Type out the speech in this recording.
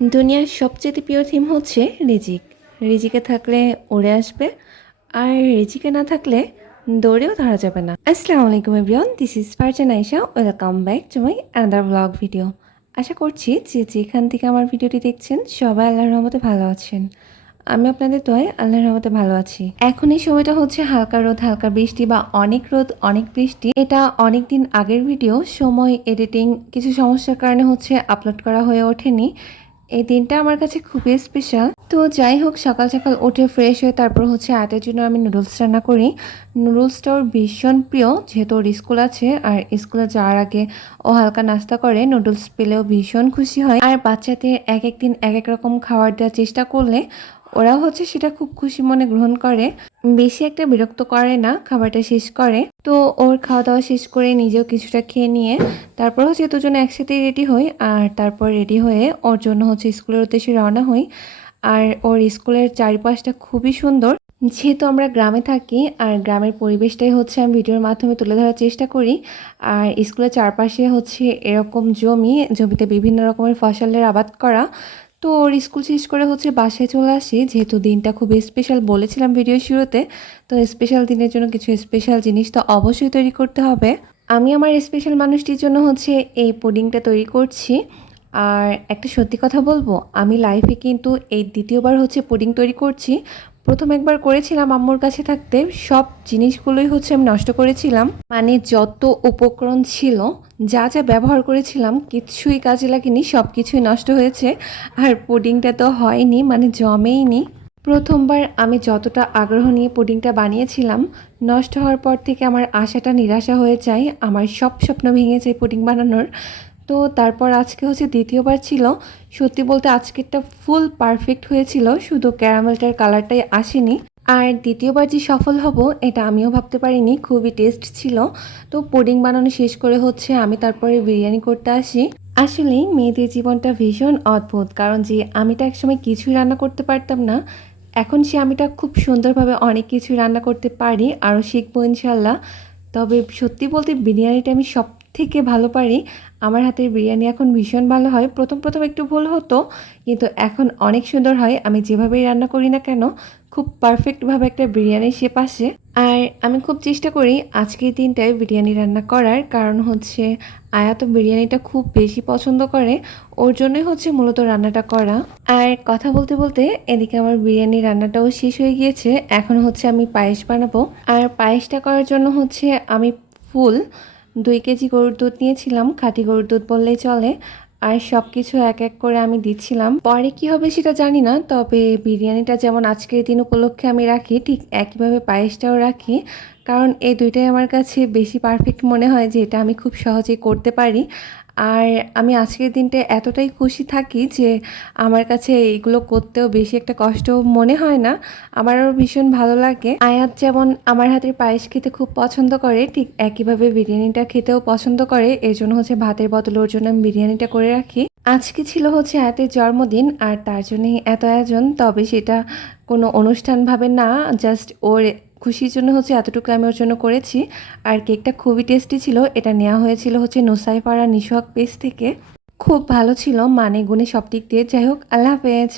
দুনিয়ার সবচেয়ে প্রিয় থিম হচ্ছে রিজিক। রিজিকে থাকলে উড়ে আসবে, আর রিজিকে না থাকলে দৌড়েও ধরা যাবে না। আসসালামু আলাইকুম everyone, this is Farzan Ayesha. Welcome back to my another blog video. আশা করছি যে যেখান থেকে আমার ভিডিওটি দেখছেন সবাই আল্লাহর রহমতে ভালো আছেন। আমি আপনাদের দোয়ায় আল্লাহর রহমতে ভালো আছি। এখন এই সময়টা হচ্ছে হালকা রোদ হালকা বৃষ্টি বা অনেক রোদ অনেক বৃষ্টি। এটা অনেক দিন আগের ভিডিও, সময় এডিটিং কিছু সমস্যার কারণে হচ্ছে আপলোড করা হয়ে ওঠেনি। এই দিনটা আমার কাছে খুবই স্পেশাল। তো যাই হোক, সকাল সকাল উঠে ফ্রেশ হয়ে তারপর হচ্ছে আয়াতের জন্য আমি নুডলস রান্না করি। নুডলসটা ওর ভীষণ প্রিয়, যেহেতু ওর স্কুল আছে আর স্কুলে যাওয়ার আগে ও হালকা নাস্তা করে। নুডলস পেলেও ভীষণ খুশি হয়। আর বাচ্চাদের এক এক দিন এক এক রকম খাবার দেওয়ার চেষ্টা করলে ওরাও হচ্ছে সেটা খুব খুশি মনে গ্রহণ করে। বেশি একটা বিরক্ত করে না, খাবারটা শেষ করে। তো ওর খাওয়া দাওয়া শেষ করে নিজেও কিছুটা খেয়ে নিয়ে তারপর হচ্ছে দুজনে একসাথেই রেডি হই। আর তারপর রেডি হয়ে ওর জন্য হচ্ছে স্কুলের উদ্দেশ্যে রওনা হই। আর ওর স্কুলের চারিপাশটা খুবই সুন্দর। যেহেতু আমরা গ্রামে থাকি আর গ্রামের পরিবেশটাই হচ্ছে আমি ভিডিওর মাধ্যমে তুলে ধরার চেষ্টা করি। আর স্কুলের চারপাশে হচ্ছে এরকম জমিতে বিভিন্ন রকমের ফসলের আবাদ করা। তো ওর স্কুল শেষ করে হচ্ছে বাসায় চলে আসি, যেহেতু দিনটা খুব স্পেশাল বলেছিলাম ভিডিও শুরুতে। তো স্পেশাল দিনের জন্য কিছু স্পেশাল জিনিস তো অবশ্যই তৈরি করতে হবে। আমি আমার স্পেশাল মানুষটির জন্য হচ্ছে এই পুডিংটা তৈরি করছি। আর একটা সত্যি কথা বলবো, আমি লাইফে কিন্তু এই দ্বিতীয়বার হচ্ছে পুডিং তৈরি করছি। প্রথম একবার করেছিলাম আম্মুর কাছে থাকতে, সব জিনিসগুলোই হচ্ছে আমি নষ্ট করেছিলাম। মানে যত উপকরণ ছিল, যা যা ব্যবহার করেছিলাম কিছুই কাজে লাগেনি, সব কিছুই নষ্ট হয়েছে। আর পুডিংটা তো হয়নি, মানে জমেইনি। প্রথমবার আমি যতটা আগ্রহ নিয়ে পুডিংটা বানিয়েছিলাম, নষ্ট হওয়ার পর থেকে আমার আশাটা নিরাশা হয়ে যায়। আমার সব স্বপ্ন ভেঙে যায় পুডিং বানানোর। তো তারপর আজকে হচ্ছে দ্বিতীয়বার ছিল। সত্যি বলতে আজকেরটা ফুল পারফেক্ট হয়েছিল, শুধু ক্যারামেলটার কালারটাই আসেনি। আর দ্বিতীয়বার যে সফল হব এটা আমিও ভাবতে পারিনি, খুবই টেস্ট ছিল। তো পুডিং বানানো শেষ করে হচ্ছে আমি তারপরে বিরিয়ানি করতে আসি। আসলেই মেয়েদের জীবনটা ভীষণ অদ্ভুত, কারণ যে আমিটা একসময় কিছুই রান্না করতে পারতাম না, এখন সে আমিটা খুব সুন্দরভাবে অনেক কিছু রান্না করতে পারি, আরও শিখবো ইনশাল্লাহ। তবে সত্যি বলতে বিরিয়ানিটা আমি সব থেকে ভালো পারি। আমার হাতের বিরিয়ানি এখন ভীষণ ভালো হয়। প্রথম প্রথম একটু ভুল হতো, কিন্তু এখন অনেক সুন্দর হয়। আমি যেভাবেই রান্না করি না কেন, খুব পারফেক্টভাবে একটা বিরিয়ানি শেপ আসে। আর আমি খুব চেষ্টা করি আজকের দিনটায় বিরিয়ানি রান্না করার, কারণ হচ্ছে আয়া তো বিরিয়ানিটা খুব বেশি পছন্দ করে, ওর জন্যই হচ্ছে মূলত রান্নাটা করা। আর কথা বলতে বলতে এদিকে আমার বিরিয়ানি রান্নাটাও শেষ হয়ে গিয়েছে। এখন হচ্ছে আমি পায়েস বানাবো। আর পায়েসটা করার জন্য হচ্ছে আমি ফুল 2 কেজি গরুর দুধ নিয়েছিলাম, খাঁটি গরুর দুধ বললেই চলে। আর সব কিছু এক এক করে আমি দিচ্ছিলাম। পরে কি হবে সেটা জানি না, তবে বিরিয়ানিটা যেমন আজকের দিন উপলক্ষে আমি রাখি, ঠিক একইভাবে পায়েসটাও রাখি। কারণ এই দুইটাই আমার কাছে বেশি পারফেক্ট মনে হয়, যে এটা আমি খুব সহজেই করতে পারি। আর আমি আজকের দিনটা এতটাই খুশি থাকি যে আমার কাছে এইগুলো করতেও বেশি একটা কষ্ট মনে হয় না। আমারও ভীষণ ভালো লাগে। আয়াত যেমন আমার হাতের পায়েস খেতে খুব পছন্দ করে, ঠিক একইভাবে বিরিয়ানিটা খেতেও পছন্দ করে। এর জন্য হচ্ছে ভাতের বদলে ওর জন্য আমি বিরিয়ানিটা করে রাখি। আজকে ছিল হচ্ছে আয়াতের জন্মদিন, আর তার জন্যই এত আয়োজন। তবে সেটা কোনো অনুষ্ঠানভাবে না, জাস্ট ওর খুশির জন্য হচ্ছে এতটুকু আমি ওর জন্য করেছি। আর কেকটা খুবই টেস্টি ছিল। এটা নেওয়া হয়েছিল হচ্ছে নুসাইফারা নিশোয়াক পেজ থেকে। খুব ভালো ছিল মানে গুণে সব দিক দিয়ে। যাই হোক, আল্লাহ হাফেজ।